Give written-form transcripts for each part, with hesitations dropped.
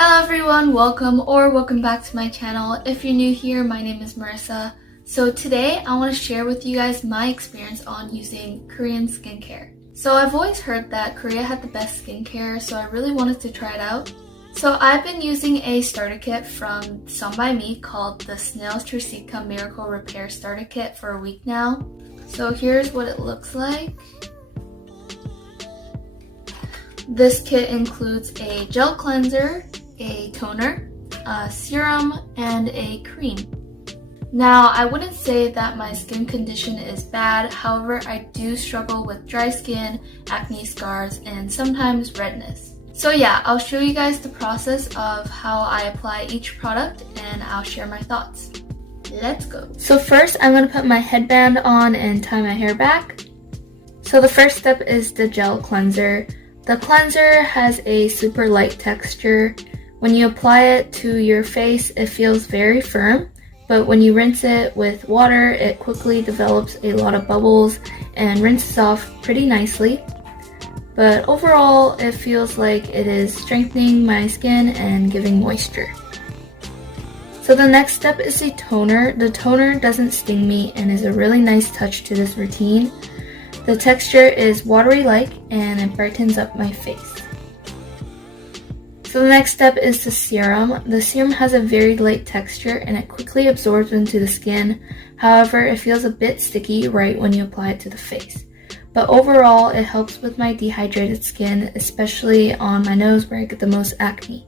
Hello everyone, welcome back to my channel. If you're new here, my name is Marissa. So today I want to share with you guys my experience on using Korean skincare. So I've always heard that Korea had the best skincare, so I really wanted to try it out. So I've been using a starter kit from Some by Me called the Snail Trusica Miracle Repair Starter Kit for a week now. So here's what it looks like. This kit includes a gel cleanser, a toner, a serum, and a cream. Now, I wouldn't say that my skin condition is bad, however, I do struggle with dry skin, acne scars, and sometimes redness. So yeah, I'll show you guys the process of how I apply each product and I'll share my thoughts. Let's go. So first, I'm going to put my headband on and tie my hair back. So the first step is the gel cleanser. The cleanser has a super light texture. When you apply it to your face, it feels very firm, but when you rinse it with water, it quickly develops a lot of bubbles and rinses off pretty nicely. But overall, it feels like it is strengthening my skin and giving moisture. So the next step is the toner. The toner doesn't sting me and is a really nice touch to this routine. The texture is watery-like and it brightens up my face. So the next step is the serum. The serum has a very light texture and it quickly absorbs into the skin. However, it feels a bit sticky right when you apply it to the face. But overall, it helps with my dehydrated skin, especially on my nose where I get the most acne.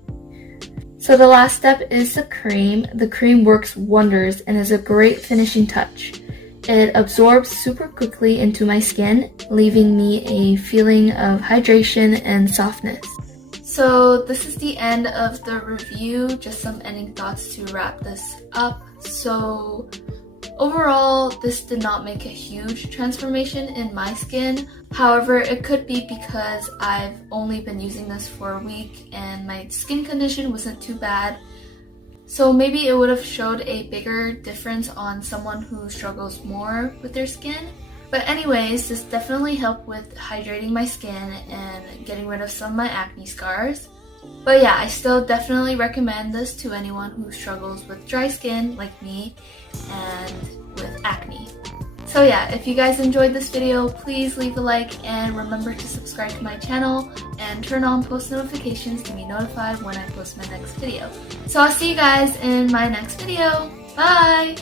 So the last step is the cream. The cream works wonders and is a great finishing touch. It absorbs super quickly into my skin, leaving me a feeling of hydration and softness. So this is the end of the review, just some ending thoughts to wrap this up. So overall, this did not make a huge transformation in my skin. However, it could be because I've only been using this for a week and my skin condition wasn't too bad. So maybe it would have showed a bigger difference on someone who struggles more with their skin. But anyways, this definitely helped with hydrating my skin and getting rid of some of my acne scars. But yeah, I still definitely recommend this to anyone who struggles with dry skin like me and with acne. So yeah, if you guys enjoyed this video, please leave a like and remember to subscribe to my channel and turn on post notifications to be notified when I post my next video. So I'll see you guys in my next video. Bye!